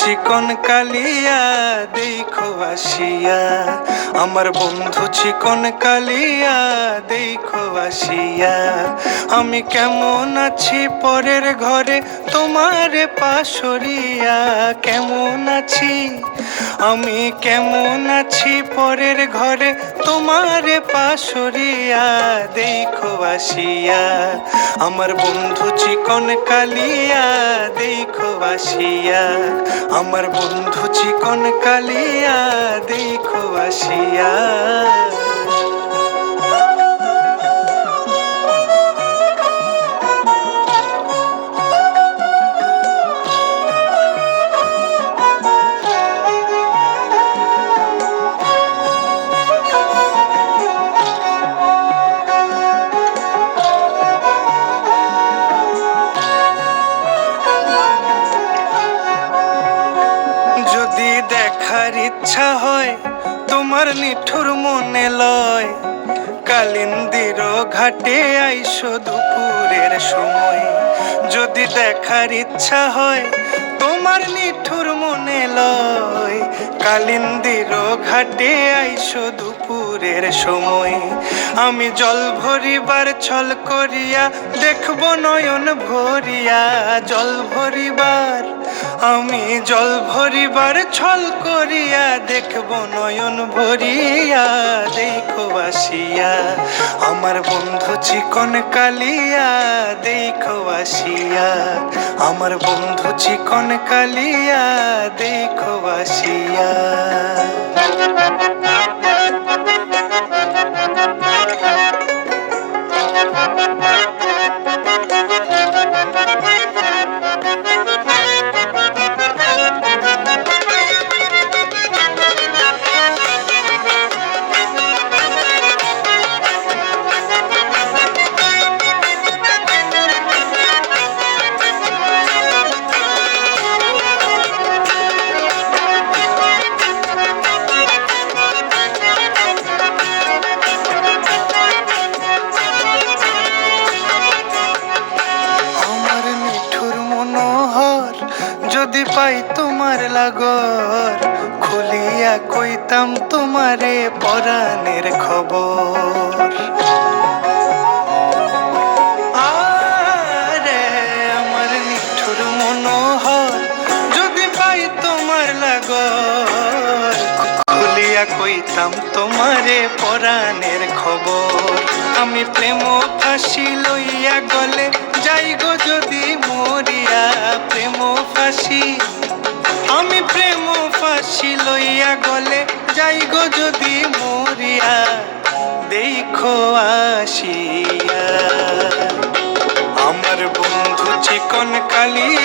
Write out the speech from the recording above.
চিকন কালিয়া দেখো আসিয়া, আমার বন্ধু চিকন কালিয়া দেখো আসিয়া। আমি কেমন আছি পরের ঘরে তোমারে পাশরিয়া, কেমন আছি আমি কেমন আছি পরের ঘরে তোমারে পাশরিয়া দেখো আসিয়া। আমার বন্ধু চিকন কালিয়া দেখো আসিয়া, আমার বন্ধু চিকন কালিয়া দেখো আসিয়া। যদি দেখার ইচ্ছা হয় তোমার নিঠুর মনে লয়, কালিন্দির ঘাটে আইসো দুপুরের সময়। যদি দেখার ইচ্ছা হয় তোমার নিঠুর মনে লয়, কালিন্দির ঘাটে আইসো দুপুরের সময়। আমি জল ভরিবার ছল করিয়া দেখব নয়ন ভরিয়া, জল ভরিবার আমি জল ভরিবার ছল করিয়া দেখব নয়ন ভরিয়া দেখো আসিয়া। আমার বন্ধু চিকন কালিয়া দেখো আসিয়া, আমার বন্ধু চিকন কালিয়া দেখো আসিয়া। যদি পাই তোমার লাগর, খুলিয়া কইতাম তোমারে পরাণের খবর। আরে আমার নিঠুর মনোহর, যদি পাই তোমার লাগর, খুলিয়া কইতাম তোমারে পরাণের খবর। আমি প্রেম ফাঁসি লইয়া গলে যাই গো যদি মরিয়া, প্রেম ফাঁসি আমি প্রেম ফাঁসি লইয়া গলে যাই গো যদি মরিয়া দেখো আসিয়া। আমার বন্ধু চিকন কালিয়া